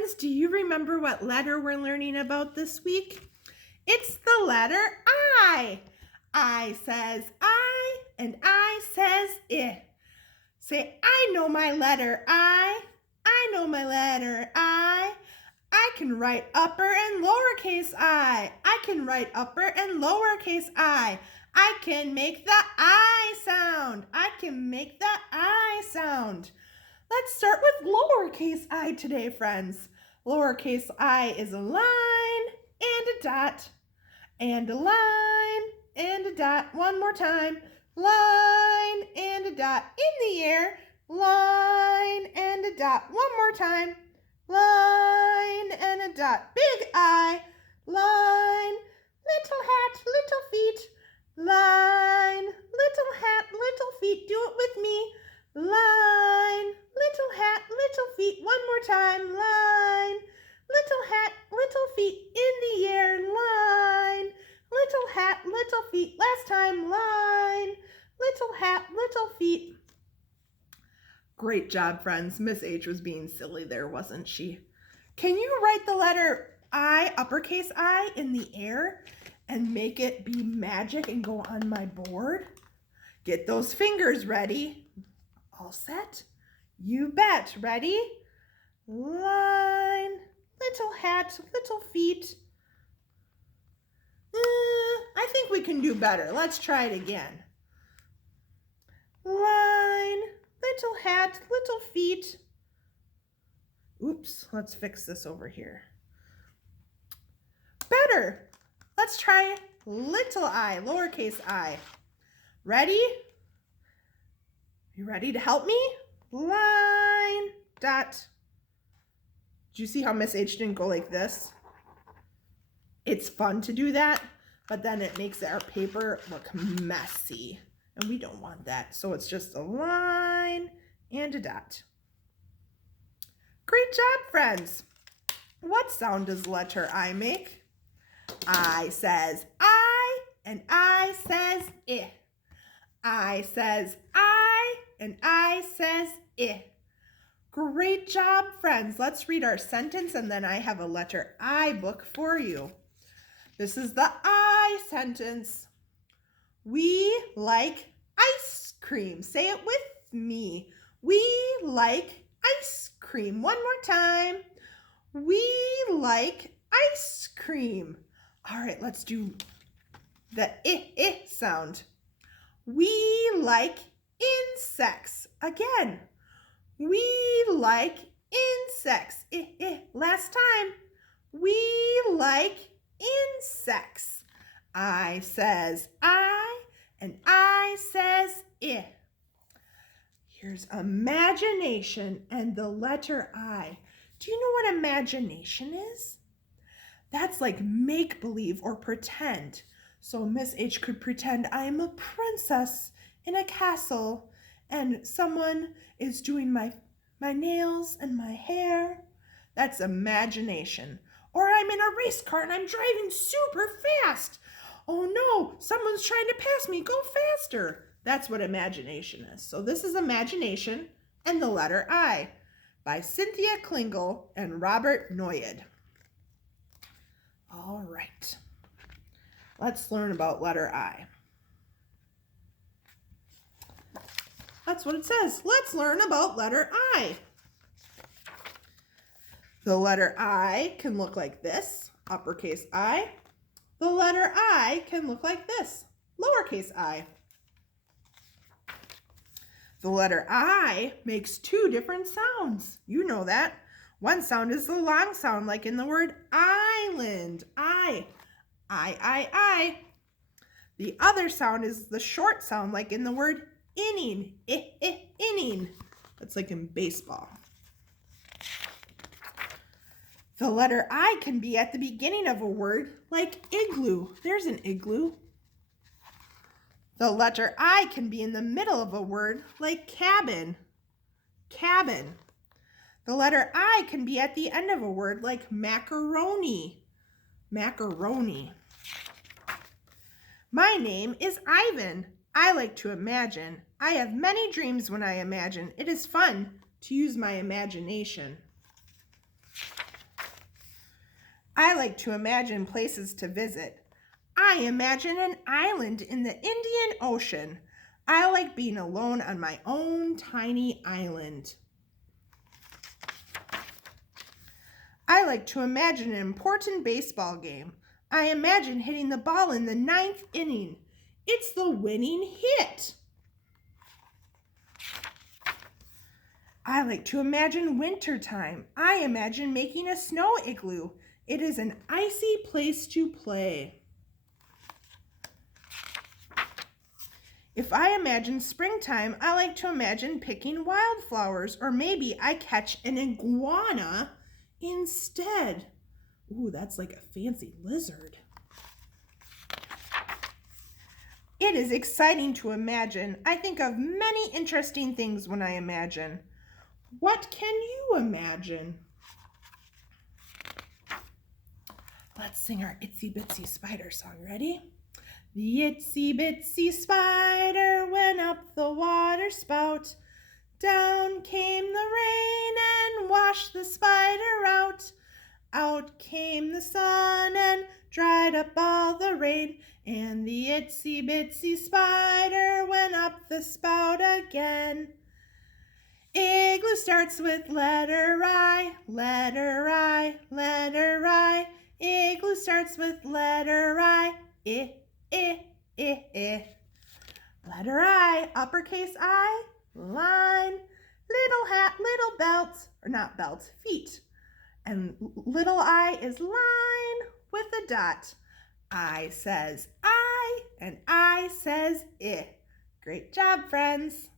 friends, do you remember what letter we're learning about this week? It's the letter I. I says I, and I says I. Say, I know my letter I. I know my letter I. I can write upper and lowercase I. I can write upper and lowercase I. I can make the I sound. I can make the I sound. Let's start with lowercase I today, friends. Lowercase I is a line and a dot, and a line and a dot. One more time. Line and a dot in the air. Line and a dot. One more time. Line and a dot. Big I. Line. Little hat, little feet. Line. Little hat, little feet. Do it with me. Line. Little hat, little feet. One more time. Line. Little hat, little feet in the air. Line. Little hat, little feet. Last time. Line. Little hat, little feet. Great job, friends. Miss H was being silly there, wasn't she? Can you write the letter I, uppercase I, in the air and make it be magic and go on my board? Get those fingers ready. All set? You bet. Ready? Line, little hat, little feet. I think we can do better. Let's try it again. Line, little hat, little feet. Oops, let's fix this over here. Better. Let's try little I, lowercase I. Ready? You ready to help me? Line, dot. Did you see how Miss H didn't go like this? It's fun to do that, but then it makes our paper look messy, and we don't want that. So it's just a line and a dot. Great job, friends. What sound does letter I make? I says I, and I says I. I says I, and I says I. Great job, friends. Let's read our sentence, and then I have a letter I book for you. This is the I sentence. We like ice cream. Say it with me. We like ice cream. One more time. We like ice cream. All right, let's do the I sound. We like insects. Again. We like insects. Last time. We like insects. I says I, and I says I. Here's imagination and the letter I. Do you know what imagination is? That's like make-believe or pretend. So Miss H could pretend I'm a princess in a castle and someone is doing my nails and my hair. That's imagination. Or I'm in a race car and I'm driving super fast. Oh no, someone's trying to pass me. Go faster. That's what imagination is. So this is imagination and the letter I by Cynthia Klingel and Robert Noyed. All right. Let's learn about letter I. That's what it says. Let's learn about letter I. The letter I can look like this, uppercase I. The letter I can look like this, lowercase I. The letter I makes two different sounds. You know that. One sound is the long sound, like in the word island. I. The other sound is the short sound, like in the word inning. Inning. That's like in baseball. The letter I can be at the beginning of a word, like igloo. There's an igloo. The letter I can be in the middle of a word, like cabin. Cabin. The letter I can be at the end of a word, like macaroni. Macaroni. My name is Ivan. I like to imagine. I have many dreams when I imagine. It is fun to use my imagination. I like to imagine places to visit. I imagine an island in the Indian Ocean. I like being alone on my own tiny island. I like to imagine an important baseball game. I imagine hitting the ball in the 9th inning. It's the winning hit. I like to imagine wintertime. I imagine making a snow igloo. It is an icy place to play. If I imagine springtime, I like to imagine picking wildflowers, or maybe I catch an iguana instead. Ooh, that's like a fancy lizard. It is exciting to imagine. I think of many interesting things when I imagine. What can you imagine? Let's sing our Itsy Bitsy Spider song. Ready? The itsy bitsy spider went up the water spout. Down came the rain and washed the spider out. Out came the sun and dried up all the rain. And the itsy bitsy spider went up the spout again. Igloo starts with letter I, letter I, letter I. Igloo starts with letter I, I. Letter I, uppercase I, line, little hat, little belt, or not belt, feet. And little I is line with a dot. I says I, and I says I. Great job, friends.